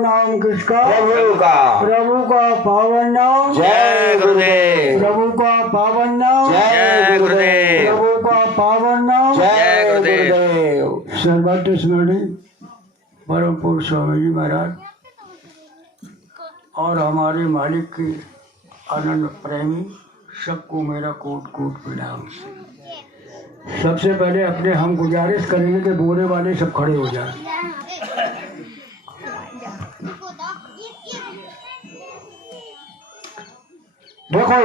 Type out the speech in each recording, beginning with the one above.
पावन नाम किसका? प्रभु का। प्रभु का पावन नाम। जय गुरुदेव। प्रभु का पावन नाम। जय गुरुदेव। प्रभु का पावन नाम। जय गुरुदेव। सर्वत्र स्मरणीय परम पूज्य स्वामी जी महाराज और हमारे मालिक के आनंद प्रेमी सबको मेरा कोट कोट प्रणाम। सबसे पहले अपने हम गुजारिश करेंगे कि बोरे वाले सब खड़े हो जाएं। देखो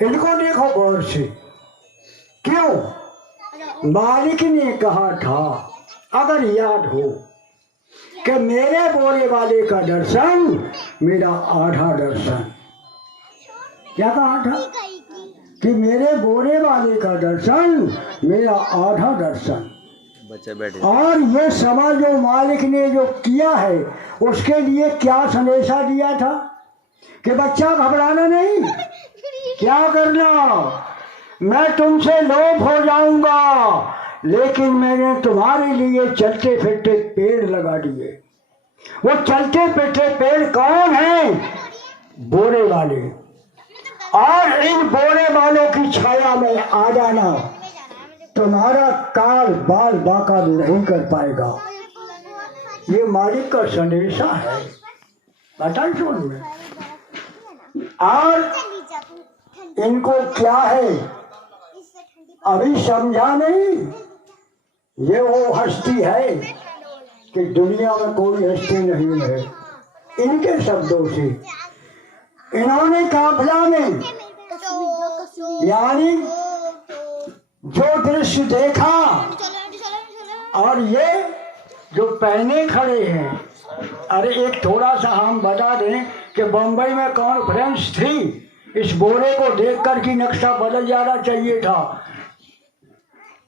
इनको देखो गौर से। क्यों? मालिक ने कहा था, अगर याद हो, कि मेरे बोरे वाले का दर्शन मेरा आधा दर्शन। क्या कहा था? कि मेरे बोरे वाले का दर्शन मेरा आधा दर्शन। बच्चे बैठे। और ये समय जो मालिक ने जो किया है उसके लिए क्या संदेशा दिया था कि बच्चा घबराना नहीं, क्या करना, मैं तुमसे लोभ हो जाऊंगा, लेकिन मैंने तुम्हारे लिए चलते फिरते पेड़ लगा दिए। वो चलते फिरते पेड़ कौन है? बोरे वाले। और इन बोरे वालों की छाया में आ जाना, तुम्हारा काल बाल बाका भी नहीं कर पाएगा। ये मालिक का संदेशा है। बता सुन में। और इनको क्या है अभी समझा नहीं। ये वो हस्ती है कि दुनिया में कोई हस्ती नहीं है। इनके शब्दों से इन्होंने काफिला में यानी जो दृश्य देखा, और ये जो पहने खड़े हैं। अरे एक थोड़ा सा हम बता दें कि बम्बई में कॉन्फ्रेंस थी, इस बोरे को देखकर की नक्शा बदल जाना चाहिए था।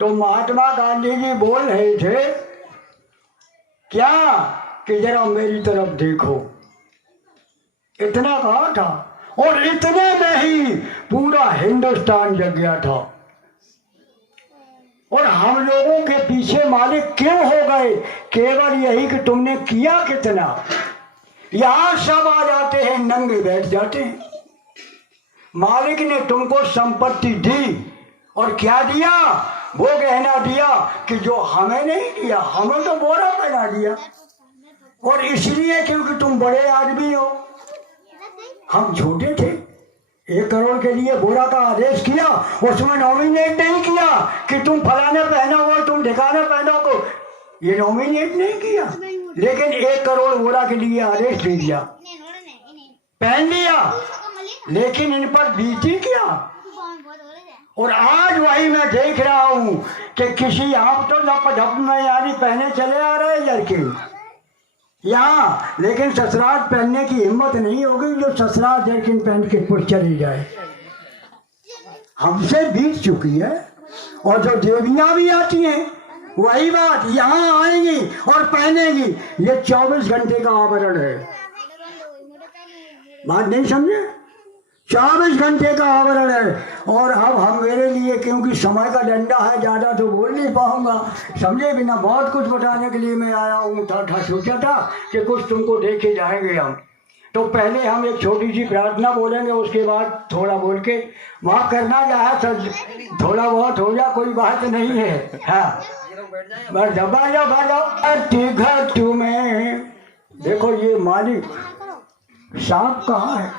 तो महात्मा गांधी जी बोल रहे थे क्या कि जरा मेरी तरफ देखो। इतना कहा था और इतने में ही पूरा हिंदुस्तान जग गया था। और हम लोगों के पीछे मालिक क्यों हो गए? केवल यही कि तुमने किया कितना। यहां सब आ जाते हैं, नंगे बैठ जाते हैं। मालिक ने तुमको संपत्ति दी और क्या दिया? वो गहना दिया कि जो हमें नहीं दिया। हमें तो बोरा पहना दिया, और इसलिए क्योंकि तुम बड़े आदमी हो, हम छोटे थे। 1 करोड़ के लिए बोरा का आदेश किया, उसमें नॉमिनेट नहीं किया कि तुम फलाने पहना हो, तुम ठिकाने पहनो को, ये नॉमिनेट नहीं किया। लेकिन 1 करोड़ बोरा के लिए आदेश दे दिया, पहन लिया, लेकिन इन पर बीती क्या। और आज वही मैं देख रहा हूं कि किसी आप तो झप में यानी पहने चले आ रहे लड़के यहाँ, लेकिन ससुराल पहनने की हिम्मत नहीं होगी जो ससुराल जर्किन पहन के पुष्ट चली जाए। हमसे बीत चुकी है। और जो देवियां भी आती हैं वही बात, यहाँ आएंगी और पहनेगी। ये 24 घंटे का आवरण है। बात नहीं समझे? 24 घंटे का आवरण है। और अब हम मेरे लिए, क्योंकि समय का डंडा है, ज्यादा तो बोल नहीं पाऊंगा, समझे बिना बहुत कुछ बताने के लिए मैं आया हूँ। था सोचा था कि कुछ तुमको देखे जाएंगे हम। तो पहले हम एक छोटी सी प्रार्थना बोलेंगे, उसके बाद थोड़ा बोल के वहाँ करना चाहे सर, थोड़ा बहुत हो जा, कोई बात नहीं है। हाँ बस दबा जाओ। तुम्हें देखो ये मालिक सांप कहाँ है?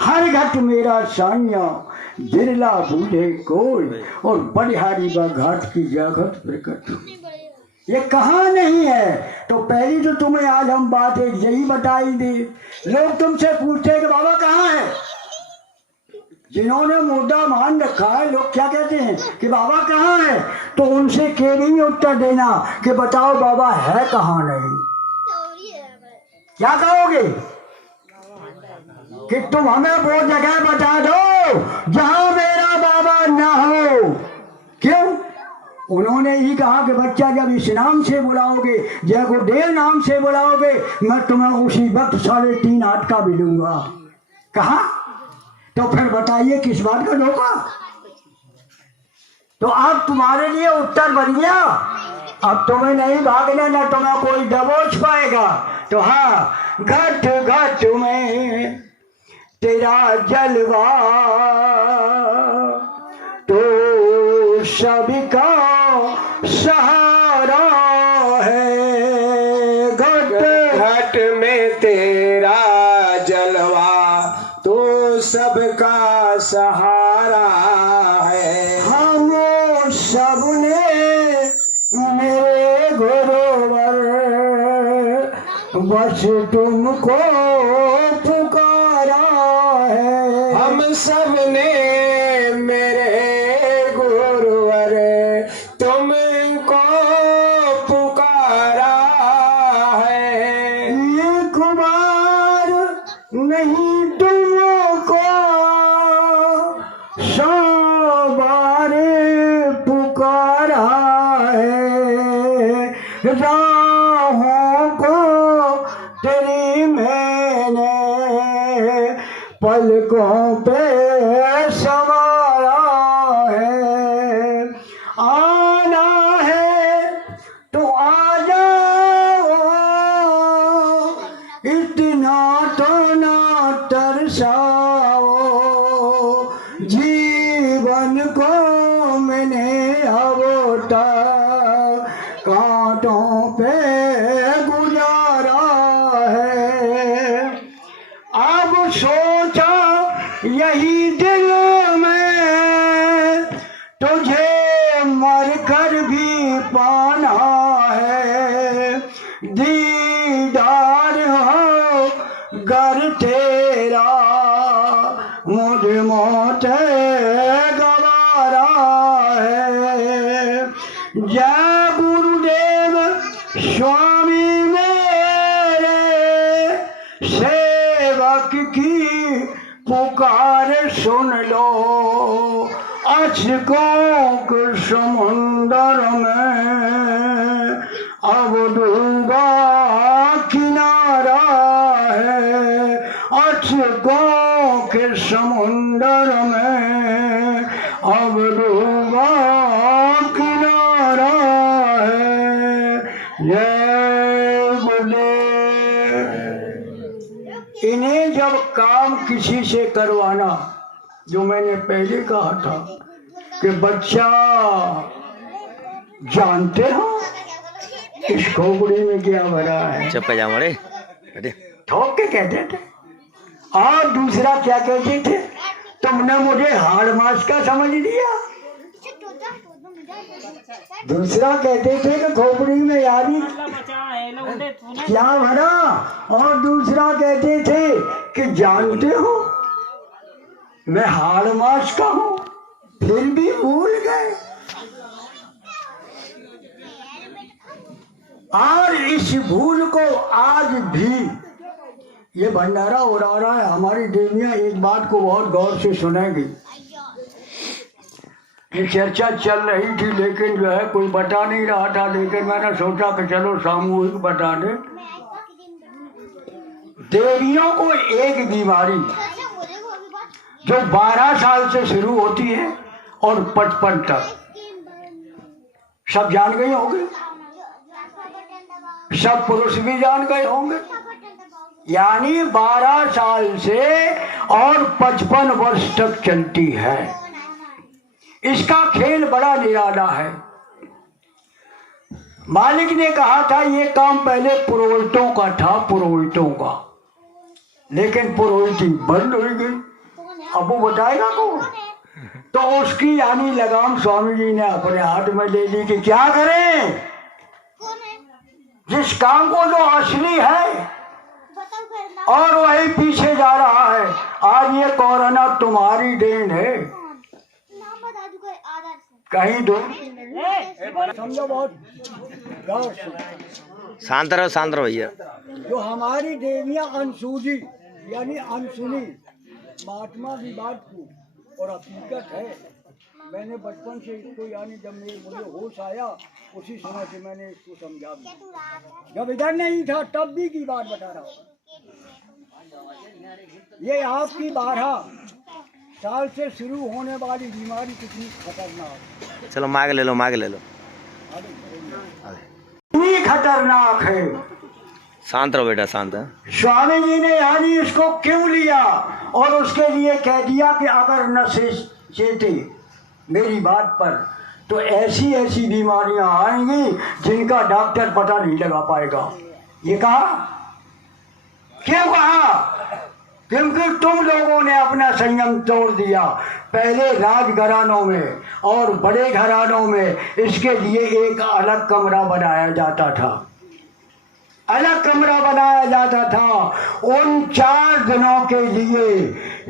हर घट मेरा सानिया बिरला बूढ़े कोई, और बलिहारी बा घाट की जागत प्रकट। ये कहाँ नहीं है? तो पहली तो तुम्हें आज हम बात एक यही बताई दी। लोग तुमसे पूछते हैं कि बाबा कहाँ है। जिन्होंने मुद्दा मान रखा है, लोग क्या कहते हैं कि बाबा कहाँ है, तो उनसे केवल ही उत्तर देना कि बताओ बाबा है कहाँ। नहीं क्या कहोगे कि तुम हमें वो जगह बता दो जहां मेरा बाबा ना हो। क्यों? उन्होंने ही कहा कि बच्चा जब इस नाम से बुलाओगे, जय गुरुदेव नाम से बुलाओगे, मैं तुम्हें उसी वक्त 3.5 हाथ का भी दूंगा। कहा? तो फिर बताइए किस बात का धोखा। तो अब तुम्हारे लिए उत्तर बन गया। अब तुम्हें नहीं भागना, ना तुम्हें कोई दबोच पाएगा। तो हाँ, घट घट में तेरा जलवा तो सबका सहारा है। घट घट में तेरा जलवा तो सबका सहारा है। हम सबने मेरे गुरुवर बस तुमको पुकारा है। हम सब ने मेरे गुरुवर तुमको पुकारा है। एक बार नहीं तुमको 100 बार पुकारा है। राहों को तेरी मैंने पलकों पे संवारा है। आना है तो आ जाओ, इतना तो ना तरसाओ। जीवन को मैंने अब तक कांटों पे गुजारा है। अब सोचा यही दिल में तुझे मरकर भी पाना है। दीदार हो गर तेरा मुझे मौत गवारा है। जय गुरुदेव स्वामी मेरे, सेवक की पुकार सुन लो। अश्कों के समुंदर में अब डूबा किनारा है। अश्कों के समुंदर में अब डूबा किनारा है। जय गुरुदेव। इन्हें जब काम किसी से करवाना, जो मैंने पहले कहा था कि बच्चा जानते हो इस खोपड़ी में क्या भरा है, चप्पे जाओ रे अरे ठोक के कहते थे। और दूसरा क्या कहते थे, तुमने मुझे हाड़ मास का समझ लिया। दूसरा कहते थे कि खोपड़ी में यानी क्या भरा, और दूसरा कहते थे कि जानते हो मैं हाड़ मास का हूं, फिर भी भूल गए। और इस भूल को आज भी ये भंडारा उड़ा रहा है। हमारी देवियां एक बात को बहुत गौर से सुनेंगी। ये चर्चा चल रही थी, लेकिन जो है कोई बता नहीं रहा था, लेकिन मैंने सोचा कि चलो सामूहिक बता दे। देवियों को एक बीमारी जो 12 साल से शुरू होती है और 55 तक, सब जान गए होंगे, सब पुरुष भी जान गए होंगे। यानी 12 साल से और 55 वर्ष तक चलती है। इसका खेल बड़ा निराला है। मालिक ने कहा था ये काम पहले पुरोहितों का था, पुरोहितों का, लेकिन पुरोहिती बंद हो गई। अब वो बताएगा कौन? तो उसकी यानी लगाम स्वामी जी ने अपने हाथ में ले ली कि क्या करें, जिस काम को जो असली है और वही पीछे जा रहा है। आज ये कोरोना तुम्हारी देन है, कहीं दो समझो। बहुत शांत रहो भैया। जो हमारी देवियां अनसूझी यानी अनसुनी महात्मा विवाद को और हकीकत है। मैंने बचपन से इसको यानी जब मुझे होश आया उसी समय से मैंने इसको समझा। जब इधर नहीं था तब भी की बात बता रहा हूँ। ये आपकी 12 साल से शुरू होने वाली बीमारी कितनी खतरनाक। चलो मांग ले लो, मांग ले लो। इतनी खतरनाक है। शांत रहो बेटा, शांत है। स्वामी जी ने यानी इसको क्यों लिया और उसके लिए कह दिया कि अगर न चेते मेरी बात पर तो ऐसी ऐसी बीमारियां आएंगी जिनका डॉक्टर पता नहीं लगा पाएगा। ये कहा क्यों कहा? क्योंकि तुम लोगों ने अपना संयम तोड़ दिया। पहले राजघरानों में और बड़े घरानों में इसके लिए एक अलग कमरा बनाया जाता था, अलग कमरा बनाया जाता था उन 4 दिनों के लिए,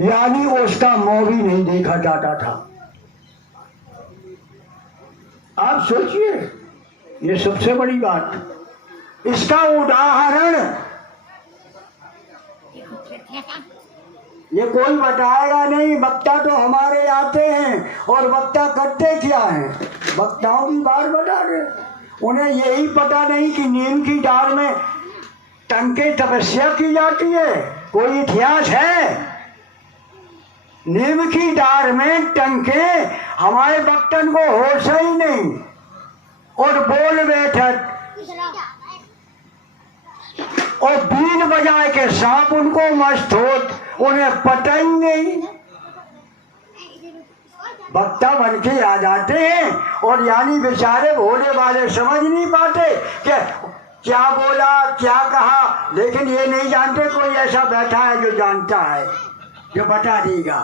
यानी उसका मुंह भी नहीं देखा जाता था। आप सोचिए, ये सबसे बड़ी बात। इसका उदाहरण ये कोई बताएगा नहीं। वक्ता तो हमारे आते हैं और वक्ता करते क्या हैं? वक्ताओं की बात बता रहे, उन्हें यही पता नहीं कि नीम की डाल में टंके तपस्या की जाती है। कोई इतिहास है? नीम की डाल में टंके, हमारे वक्तन को होश ही नहीं और बोल बैठक और बीन बजाए के सांप उनको मस्त होत, उन्हें पता ही नहीं। वक्ता बन के आ जाते हैं और यानी बेचारे भोले वाले समझ नहीं पाते कि क्या बोला क्या कहा, लेकिन ये नहीं जानते कोई ऐसा बैठा है जो जानता है, जो बता देगा।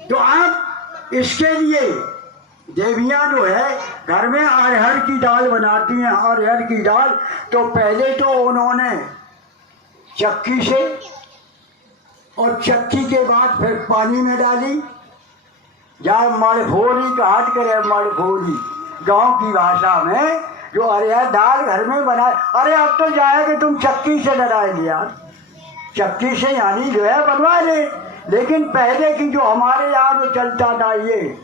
तो आप इसके लिए देवियां जो है घर में अरहर की दाल बनाती हैं। अरहर की दाल तो पहले तो उन्होंने चक्की से और चक्की के बाद फिर पानी में डाली, या मड़फोरी काट करे, मड़फोरी गांव की भाषा में जो अरहर दाल घर में बनाए। अरे अब तो जाए कि तुम चक्की से डराएंगे यार, चक्की से यानी जो है बनवा ले। लेकिन पहले की जो हमारे यहाँ जो चलता था ये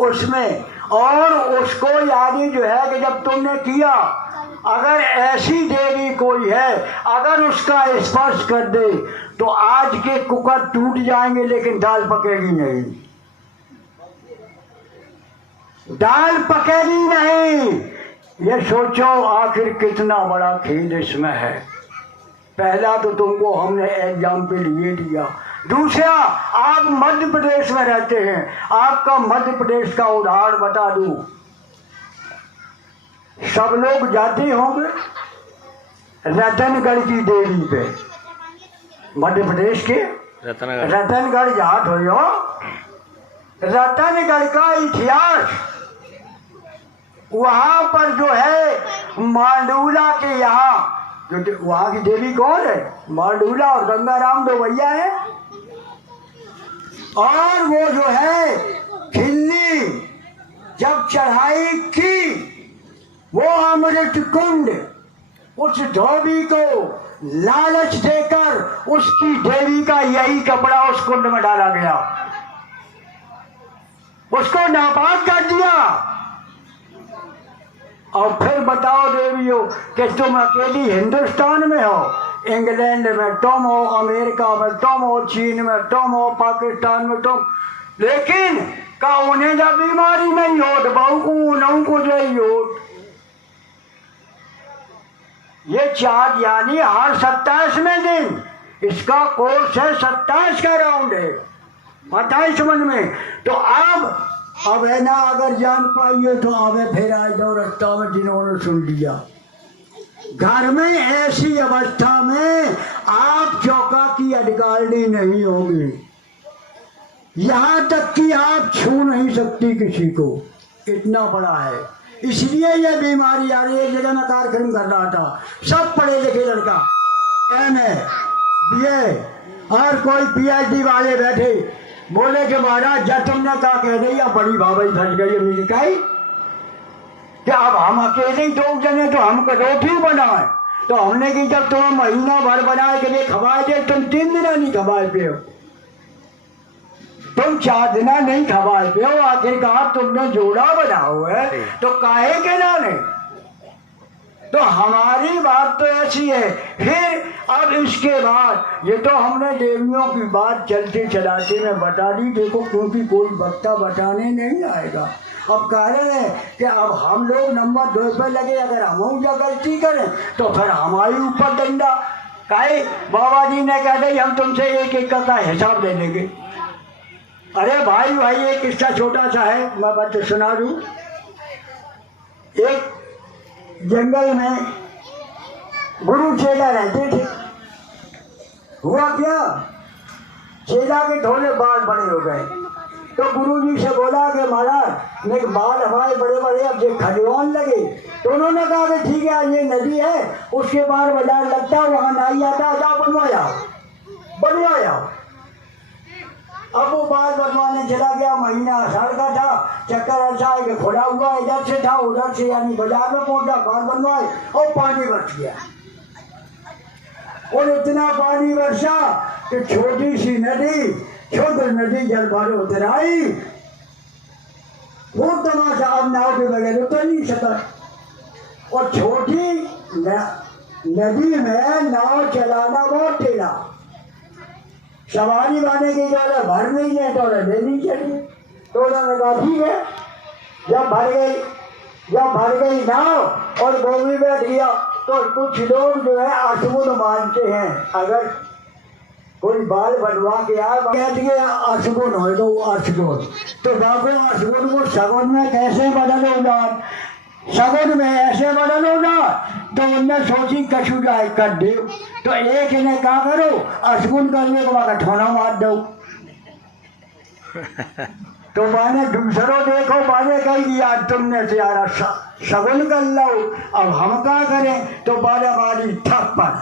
उसमें, और उसको यानी जो है कि जब तुमने किया, अगर ऐसी देवी कोई है अगर उसका स्पर्श कर दे तो आज के कुकर टूट जाएंगे लेकिन दाल पकेगी नहीं, दाल पकेगी नहीं। ये सोचो आखिर कितना बड़ा खेल इसमें है। पहला तो तुमको हमने एग्जाम्पल ये दिया। दूसरा, आप मध्य प्रदेश में रहते हैं, आपका मध्य प्रदेश का उदाहरण बता दूं। सब लोग जाते होंगे रतनगढ़ की देवी पे, मध्य प्रदेश के रतनगढ़ जाट हो। रतनगढ़ का इतिहास, वहां पर जो है मांडूला के यहाँ जो वहां की देवी कौन है? मांडूला और गंगाराम दो भैया है। और वो जो है खिल्ली जब चढ़ाई की, वो अमृत कुंड उस धोबी को लालच देकर उसकी देवी का यही कपड़ा उस कुंड में डाला गया, उसको नापाक कर दिया। और फिर बताओ देवियों कि तुम अकेली हिंदुस्तान में हो, इंग्लैंड में तुम हो, अमेरिका में तुम हो, चीन में तुम हो, पाकिस्तान में तुम, लेकिन का उन्हें जब बीमारी नहीं हो बहू को उन्हों को जो हो। ये 4 यानी हर 27वें दिन इसका कोर्स है, 27 का राउंड है 28 मन में। तो अब है ना, अगर जान पाइए तो अब फिर आ जाओ रास्ता में जिन्होंने सुन लिया। घर में ऐसी अवस्था में आप चौका की अधिकारी नहीं होगी, यहाँ तक कि आप छू नहीं सकती किसी को, इतना बड़ा है। इसलिए ये बीमारी आ रही है। एक जगह मैं कार्यक्रम कर रहा था, सब पढ़े लिखे लड़का, MA, BA और कोई PhD वाले बैठे, बोले कि महाराज जब तुमने कहा कह दी या बड़ी भाभी फंस गई मेरी काई, क्या अब हम अकेले 2 जने तो हम रोटी बनाए, तो हमने की जब तुम महीना भर बनाए के लिए खवाए थे, तुम 3 दिन नहीं खवाए पे हो, तुम 4 दिन नहीं खवाए पे हो, आखिरकार तुमने जोड़ा बनाओ है तो काहे के लाने। तो हमारी बात तो ऐसी है। फिर अब इसके बाद ये तो हमने देवियों की बात चलते चलाते में बता दी, देखो क्योंकि कोई वक्ता बताने नहीं आएगा। अब कह रहे हैं कि अब हम लोग नंबर 2 पे लगे, अगर हम जो गलती करें तो फिर हमारे ऊपर डंडा। काहे बाबा जी ने कह दी हम तुमसे एक एक का हिसाब ले लेंगे। अरे भाई एक किस्सा छोटा सा है, मैं बात सुना दूं। एक जंगल में गुरु चेला रहते थे। हुआ क्या, चेला के थोड़े बाल बड़े हो गए तो गुरु जी से बोला कि महाराज मेरे बाल हमारे बड़े बड़े अब जो खजवान लगे। तो उन्होंने कहा कि ठीक है, ये नदी है उसके पार बाजार लगता है, वहाँ नाई आता है, जाओ बनवाया। अब वो बाल बनवाने चला गया, महीना आषाढ़ का था, चक्कर ऐसा है कि खुला हुआ इधर से था उधर से, यानी बाजार में पहुंचा, बाल बनवाए और पानी बरस गया। और इतना पानी बरसा कि छोटी सी नदी, छोटी नदी जल भर उतर आई। वो तमाशा, अब नाव के बगैर उतर नहीं सका। और छोटी नदी में नाव चलाना बहुत टेढ़ा, सवारी वाले की जो भर नहीं है तो लेनी चाहिए। तो उन्होंने कहा ठीक है। जब भर गई नाव और गोभी बैठ गया तो कुछ लोग जो है अशुभ मानते हैं, अगर कोई बाल बनवा के आए बैठ गया अशुभ हो तो अशुभ, तो बाबू अशुभ को सगुन में कैसे बदलोगा, सगुन में ऐसे बदलोगा। तो उनने सोची कछु जाए कर दे। तो एक ने कहा करो अशुभ करने के बाद ठोना मार दो। तो माने दूसरों देखो बाने कह दिया तुमने से यार सगुन कर लो, अब हम क्या करें। तो बाने मारी थप्पड़,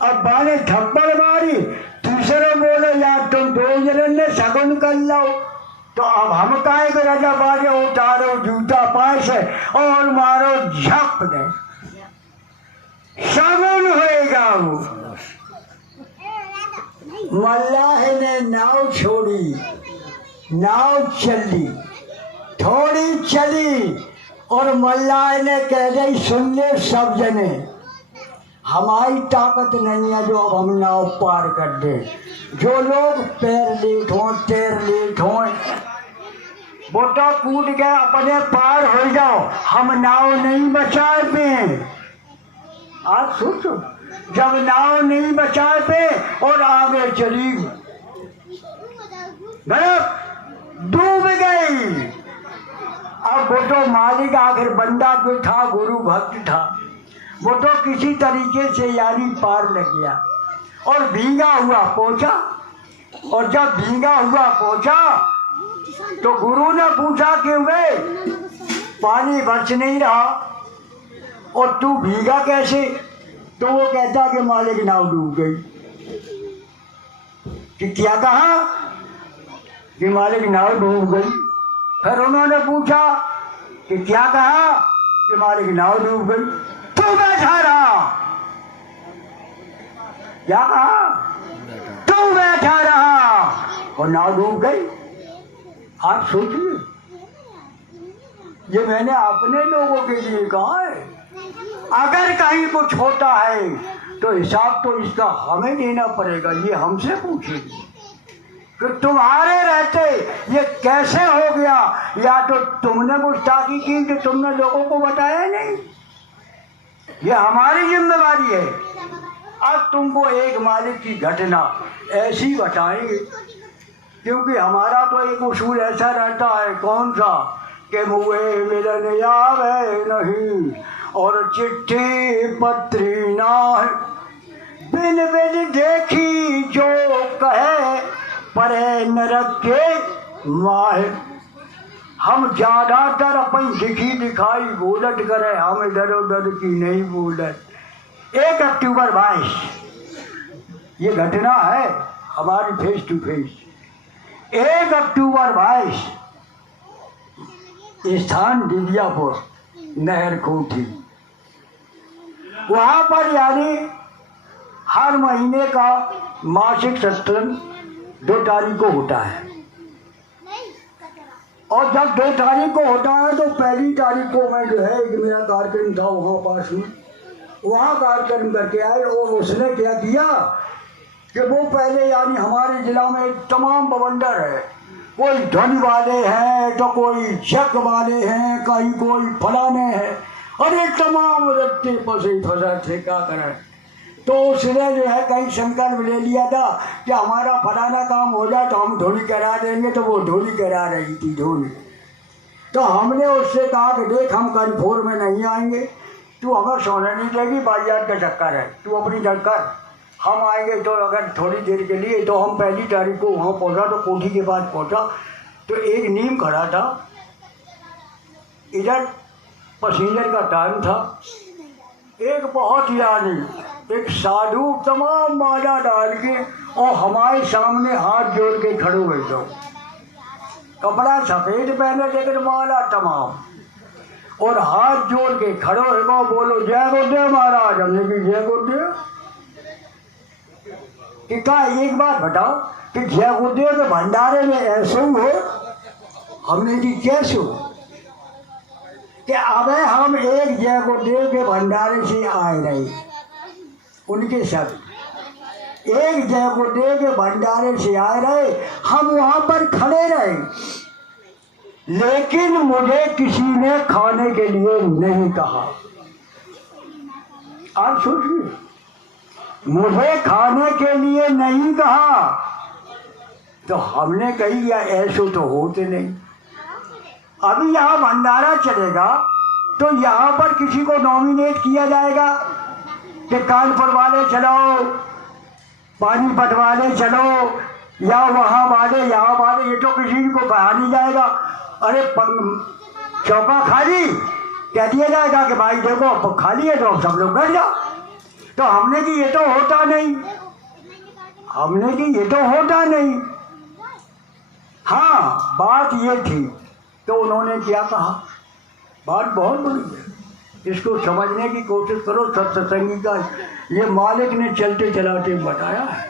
अब बाने थप्पड़ मारी, दूसरे बोले यार तुम 2 जने ने सगुन कर लो, तो अब हम काहे के राजा बाजे उतारो जूता पाए से और मारो झप दे, सगुन होएगा। वो मल्लाह ने नाव छोड़ी, नाव चली, थोड़ी चली और मल्लाह ने कह दी सुन ले सब जने, हमारी ताकत नहीं है जो अब हम नाव पार कर दे। जो लोग पैर लेट हो, तैर लेट हो, बोटा कूद के अपने पार हो जाओ, हम नाव नहीं बचा पे। आज सोचो, जब नाव नहीं बचा पे और आगे चली डूब गई। अब वो तो मालिक आखिर बंदा जो था गुरु भक्त था, वो तो किसी तरीके से यानी पार लग गया और भीगा हुआ पहुंचा। और जब भीगा हुआ पहुंचा तो गुरु ने पूछा कि वे पानी बरस नहीं रहा और तू भीगा कैसे। तो वो कहता कि मालिक नाव डूब गई। कि क्या कहा कि मालिक नाव डूब गई। फिर उन्होंने पूछा कि क्या कहा कि मालिक नाव डूब गई। तू बैठा रहा, क्या कहा, तू बैठा रहा और नाव डूब गई। आप सोचिए, ये मैंने अपने लोगों के लिए कहा है। अगर कहीं कुछ होता है तो हिसाब तो इसका हमें देना पड़ेगा। ये हमसे पूछेगी कि तुम्हारे रहते ये कैसे हो गया, या तो तुमने गुस्ताखी की कि तुमने लोगों को बताया नहीं। ये हमारी जिम्मेदारी है। अब तुमको एक मालिक की घटना ऐसी बताएंगे, क्योंकि हमारा तो एक उसूल ऐसा रहता है, कौन सा, कि मुए मिलन आवे नहीं और चिट्ठी पत्री ना, बिन बिन देखी जो कहे परे न रखे माहे। हम ज्यादातर अपन दिखी दिखाई बोलत करे, हम इधर उधर की नहीं बोलत। 1 अक्टूबर 22 ये घटना है हमारी फेस टू फेस। 1 अक्टूबर 22 स्थान दिव्यापुर नहर कोठी, वहां पर यानी हर महीने का मासिक सत्संग 2 तारीख को होता है। और जब 2 तारीख को होता है तो पहली तारीख को मैं जो है एक मेरा कार्यक्रम था वहाँ पास में, वहाँ कार्यक्रम करके आए। और उसने क्या किया कि वो पहले यानी हमारे जिला में तमाम बवंडर है, कोई धन वाले हैं तो कोई जग वाले हैं, कहीं कोई फलाने हैं, अरे तमाम रत्ते फंसे फंसा थे, क्या करें। तो उसने जो है कहीं संकल्प ले लिया था कि हमारा फलाना काम हो जाए तो हम ढोली करा देंगे, तो वो ढोली करा रही थी ढोली। तो हमने उससे कहा कि देख हम कल में नहीं आएंगे, तू हमें सोने नहीं देगी, बाजार का चक्कर है, तू अपनी जग कर, हम आएंगे तो अगर थोड़ी देर के लिए। तो हम 1 तारीख को वहाँ पहुँचा, तो कोठी के पास पहुँचा तो एक नीम खड़ा था, इधर पसीजर का टाइम था, एक बहुत ही आदमी, एक साधु तमाम माला डाल के और हमारे सामने हाथ जोड़ के खड़े हुए थे, कपड़ा सफेद पहने लेकिन माला तमाम, और हाथ जोड़ के खड़े हुए को बोलो जय गुरुदेव महाराज। हमने की जय गुरुदेव कि कहा एक बात बताओ कि जय गुरुदेव के भंडारे में ऐसे हो। हमने की कैसे हो कि अब हम एक जय गुरुदेव के भंडारे से आए रहे, उनके शब्द, एक जय गुरुदेव के भंडारे से आए रहे, हम वहां पर खड़े रहे, लेकिन मुझे किसी ने खाने के लिए नहीं कहा। आप सोचिए, मुझे खाने के लिए नहीं कहा। तो हमने कही या ऐसे तो होते नहीं। अभी यहाँ भंडारा चलेगा तो यहाँ पर किसी को नॉमिनेट किया जाएगा कि कानपुर वाले चलो, पानीपत वाले चलो, या वहाँ वाले यहाँ वाले, ये तो किसी को कहा नहीं जाएगा। अरे चौका खाली कह दिया जाएगा कि भाई देखो खाली है तो सब लोग बैठ जाओ। तो हमने कि ये तो होता नहीं, हमने कि ये तो होता नहीं। हाँ बात ये थी। तो उन्होंने क्या कहा, बात बहुत बड़ी है, इसको समझने की कोशिश करो। सत्संगी का ये मालिक ने चलते चलाते बताया है।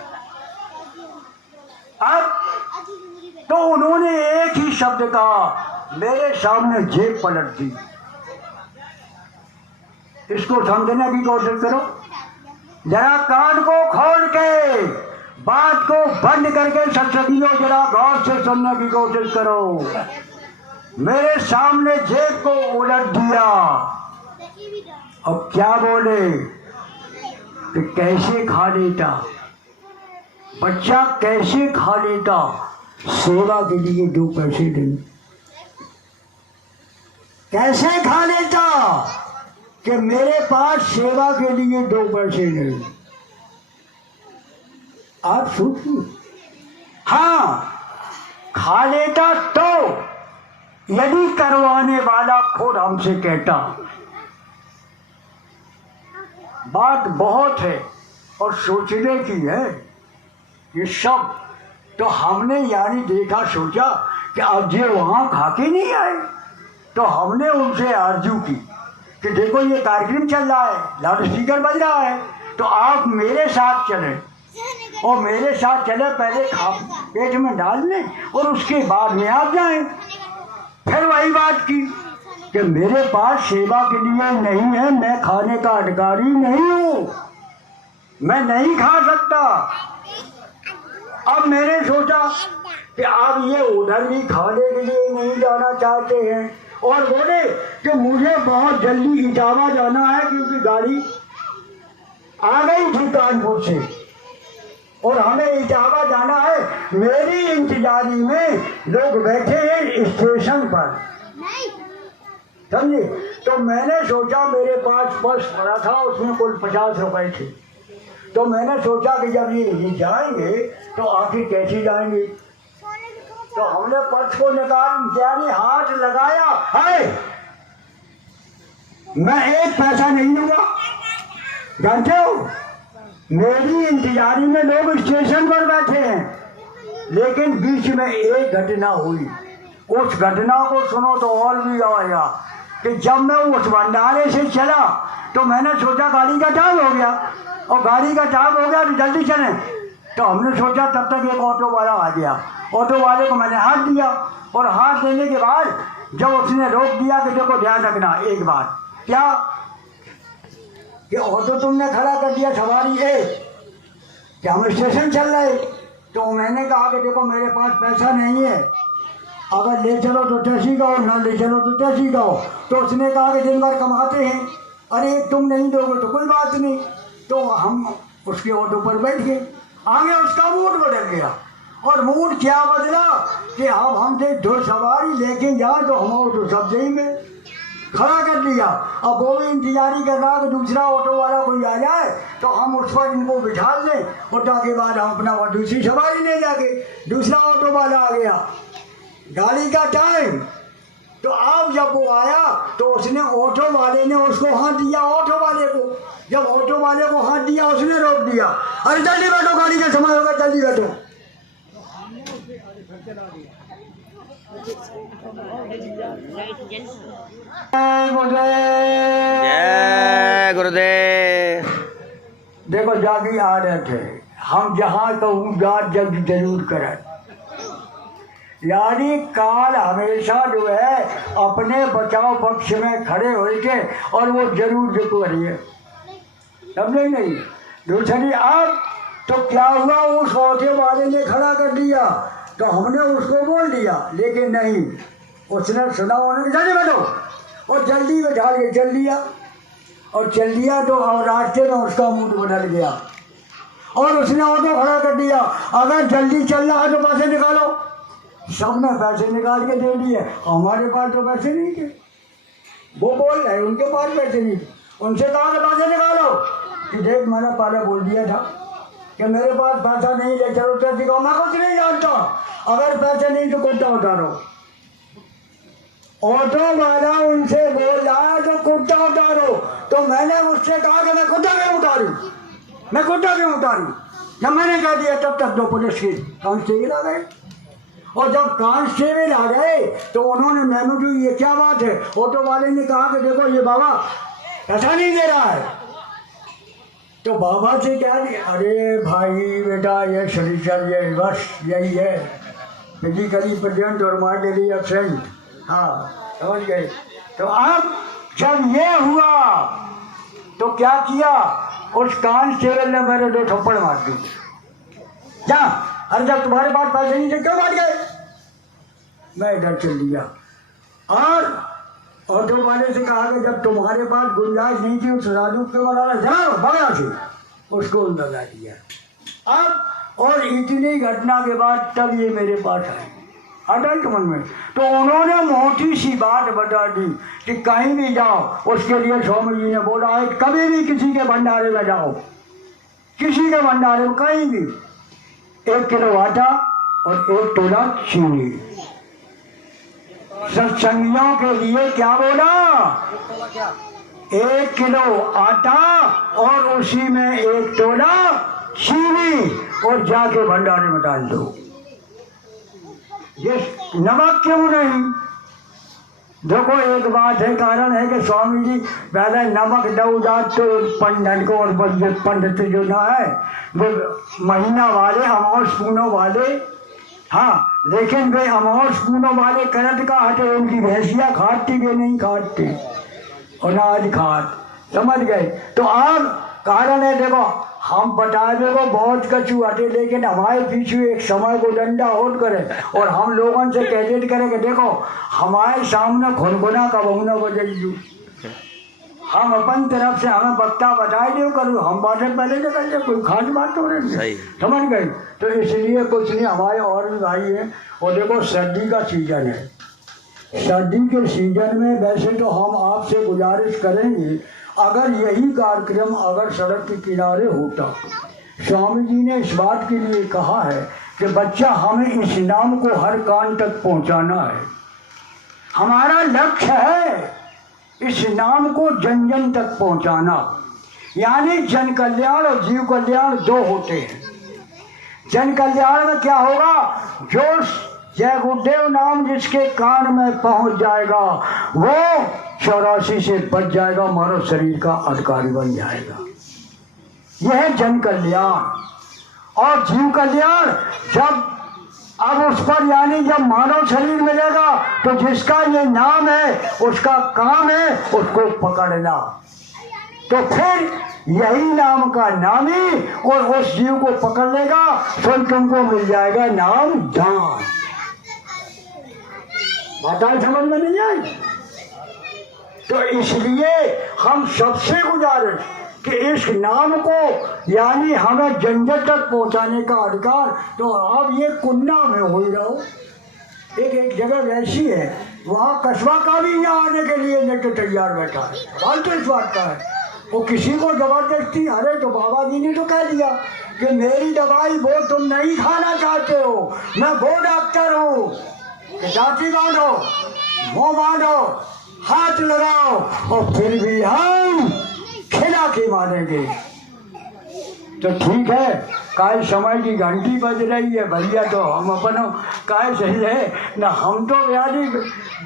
अब तो उन्होंने एक ही शब्द कहा, मेरे सामने जेब पलट दी। इसको समझने की कोशिश करो, जरा कान को खोल के बात को बंद करके सत्संगियों जरा गौर से सुनने की कोशिश करो। मेरे सामने जेब को उलट दिया। अब क्या बोले कि कैसे खा लेता बच्चा, कैसे खा लेता, सेवा के लिए 2 पैसे नहीं, कैसे खा लेता कि मेरे पास सेवा के लिए 2 पैसे नहीं। आप सोचिए, हाँ खा लेता तो यदि करवाने वाला खुद हमसे कहता। बात बहुत है और सोचने की है ये सब। तो हमने यानी देखा, सोचा कि अब ये वहाँ खा के नहीं आए, तो हमने उनसे आरजू की कि देखो ये कार्यक्रम चल रहा है, लाउड स्पीकर बज रहा है, तो आप मेरे साथ चलें और मेरे साथ चले, पहले खा पेट में डाल लें और उसके बाद में आप जाएं। फिर वही बात की कि मेरे पास सेवा के लिए नहीं है, मैं खाने का अधिकारी नहीं हूँ, मैं नहीं खा सकता। अब मैंने सोचा कि आप ये उधर भी खाने के लिए नहीं जाना चाहते हैं, और बोले कि मुझे बहुत जल्दी इटावा जाना है क्योंकि गाड़ी आ गई थी कानपुर से और हमें इटावा जाना है। मेरी इंतजारी में लोग बैठे हैं स्टेशन पर, समझे। तो मैंने सोचा, मेरे पास पर्स पड़ा था, उसमें कुल 50 रुपए थे। तो मैंने सोचा कि जब ये जाएंगे तो आखिर कैसे जाएंगे। तो हमने पर्स को निकाल यानी हाथ लगाया, है मैं 1 पैसा नहीं दूंगा। जानते हो, मेरी इंतजारी में लोग स्टेशन पर बैठे हैं, लेकिन बीच में एक घटना हुई। उस घटना को सुनो तो और भी आएगा कि जब मैं उस भंडारे से चला तो मैंने सोचा गाड़ी का टाइम हो गया, और गाड़ी का टाइम हो गया तो जल्दी चले। तो हमने सोचा तब तक एक ऑटो वाला आ गया। ऑटो वाले को मैंने हाथ दिया, और हाथ देने के बाद जब उसने रोक दिया कि देखो ध्यान रखना एक बात, क्या कि ऑटो तुमने खड़ा कर दिया सवारी है कि हम स्टेशन चल रहे। तो मैंने कहा कि देखो मेरे पास पैसा नहीं है, अगर ले चलो तो टैक्सी गाओ, ना ले चलो तो टैक्सी गाओ। तो उसने कहा कि दिन भर कमाते हैं, अरे तुम नहीं दोगे तो कोई बात नहीं। तो हम उसके ऑटो पर बैठ गए। आगे उसका मूड बदल गया। और मूड क्या बदला कि अब हमसे 2 सवारी लेके जाए तो हम ऑटो सब्जी में खड़ा कर लिया। अब वो भी इंतजारी कर रहा कि दूसरा ऑटो वाला कोई आ जाए तो हम उस पर इनको बिठा लें, और ताकि बाद हम अपना और दूसरी सवारी ले जाके। दूसरा ऑटो वाला आ गया, गाड़ी का टाइम। तो अब जब वो आया तो उसने ऑटो वाले ने उसको हाथ दिया, ऑटो वाले को। जब ऑटो वाले को हाथ दिया उसने रोक दिया, अरे जल्दी बैठो, गाड़ी का समय होगा, जल्दी बैठो। जय गुरुदेव। देखो जागी आदत है, हम जहाँ कहूँ जात जग जरूर करें। यानी काल हमेशा जो है अपने बचाव पक्ष में खड़े होके और वो जरूर जो करिए, समझे नहीं। दूसरी अब तो क्या हुआ, उस ऑटो वाले ने खड़ा कर दिया तो हमने उसको बोल दिया, लेकिन नहीं, उसने सुना, उन्होंने जल्दी बैठो और जल्दी बैठा के चल दिया। और चल दिया तो और रास्ते में उसका मूड बदल गया और उसने ऑटो खड़ा कर दिया। अगर जल्दी चल रहा है तो पैसे निकालो। सबने पैसे निकाल के दे दिए, हमारे पास तो पैसे नहीं थे। वो बोल रहे उनके पास पैसे नहीं थे, उनसे कहा कि पैसे निकालो। कि देख मैंने पहले बोल दिया था कि मेरे पास पैसा नहीं, ले चलो तो दिखाओ। मैं कुछ नहीं जानता, अगर पैसे नहीं तो कुत्ता उतारो। ऑटो वाला उनसे बोल रहा है तो कुत्ता उतारो। तो मैंने उससे कहा कि मैं कुत्ता क्यों उतारूं, मैं कुत्ता क्यों उतारूं। जब मैंने कह दिया तब तक 2 पुलिस के कांस्टेबल आ गए। और जब कांस्टेबल आ गए तो उन्होंने, मैंने जो ये क्या बात है, ऑटो वाले ने कहा कि देखो ये बाबा पैसा नहीं दे रहा है। तो बाबा से क्या नहीं, अरे भाई बेटा ये शरीर ये बस यही है, फिजिकली प्रेजेंट और माइंडली एब्सेंट। हाँ समझ गए। तो अब जब ये हुआ तो क्या किया, उस कांस्टेबल ने मेरे 2 थप्पड़ मार दी। क्या, अरे जब तुम्हारे पास पैसे नहीं थे क्यों मार गए। मैं इधर चल दिया और ऑटो वाले से कहा कि जब तुम्हारे पास गुंजाइश नहीं थी उस राजू के वाला जाओ बगड़ा से, उसको लगा दिया। अब और इतनी घटना के बाद तब ये मेरे पास आए अडल्ट मन में। तो उन्होंने मोटी सी बात बता दी कि कहीं भी जाओ, उसके लिए स्वामी जी ने बोला है कभी भी किसी के भंडारे में जाओ, किसी के भंडारे में कहीं भी 1 किलो आटा और 1 तोला चीनी। सत्संगियों के लिए क्या बोला, 1 किलो आटा और उसी में 1 तोला चीनी और जाके भंडारे में डाल दो। ये नमक क्यों नहीं। देखो एक बात है, कारण है कि स्वामी जी पहले नमक दो जात तो पंडित को, और पंडित जो ना है वो महीना वाले अमावस पूनों वाले, हाँ, लेकिन वे अमावस पूनों वाले करत का हटे, उनकी भैंसिया खाती वे नहीं खाती, अनाज खात, समझ गए। तो अब कारण है, देखो हम बताए को बहुत कचू हटे, लेकिन हमारे पीछे एक समय को डंडा होट करे और हम लोगों से कैडेट करे कि देखो हमारे सामने खुनखुना कबूना बजू, हम अपन तरफ से हमें वक्ता बताए दो करूँ, हम बातें पहले निकल जाए, कोई खास बात तो नहीं, समझ गई। तो इसलिए कुछ नहीं, हमारे और भी भाई हैं। और देखो सर्दी का सीजन है, सर्दी के सीजन में वैसे तो हम आपसे गुजारिश करेंगे, अगर यही कार्यक्रम अगर सड़क के किनारे होता, स्वामी जी ने इस बात के लिए कहा है कि बच्चा हमें इस नाम को हर कान तक पहुंचाना है। हमारा लक्ष्य है इस नाम को जन जन तक पहुंचाना, यानी जन कल्याण और जीव कल्याण 2 होते हैं। जन कल्याण में क्या होगा, जो जय गुरुदेव नाम जिसके कान में पहुंच जाएगा वो 84 से बच जाएगा, मानव शरीर का अधिकारी बन जाएगा। यह है जन कल्याण। और जीव कल्याण जब अब उस पर, यानी जब मानव शरीर मिलेगा तो जिसका ये नाम है उसका काम है उसको पकड़ना, तो फिर यही नाम का नामी और उस जीव को पकड़ लेगा, फिर तुमको मिल जाएगा नाम दान। बात समझ में नहीं आई? तो इसलिए हम सबसे गुजारिश कि इस नाम को यानी हमें जन्नत तक पहुंचाने का अधिकार तो आप ये कुन्ना में हो ही रहो। एक जगह वैसी है, वहाँ कस्बा का भी यहाँ आने के लिए नेट तैयार बैठा है। सवाल तो इस बात का है, वो किसी को जबरदस्ती, अरे तो बाबा जी ने तो कह दिया कि मेरी दवाई वो तुम नहीं खाना चाहते हो, मैं वो डॉक्टर हूँ कि दांती बांधो, मुँह बांधो, हाथ लगाओ और फिर भी हम खिला के मारेंगे। तो ठीक है, काय समय की घंटी बज रही है भैया, तो हम अपन काय सही है ना। हम तो यानी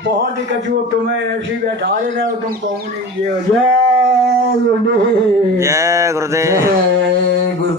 बहुत ही कछु तुम्हें ऐसी बैठा रहे हो, तुम कहूँ नहीं। जय गुरुदेव, जय गुरुदेव। जय गुरु।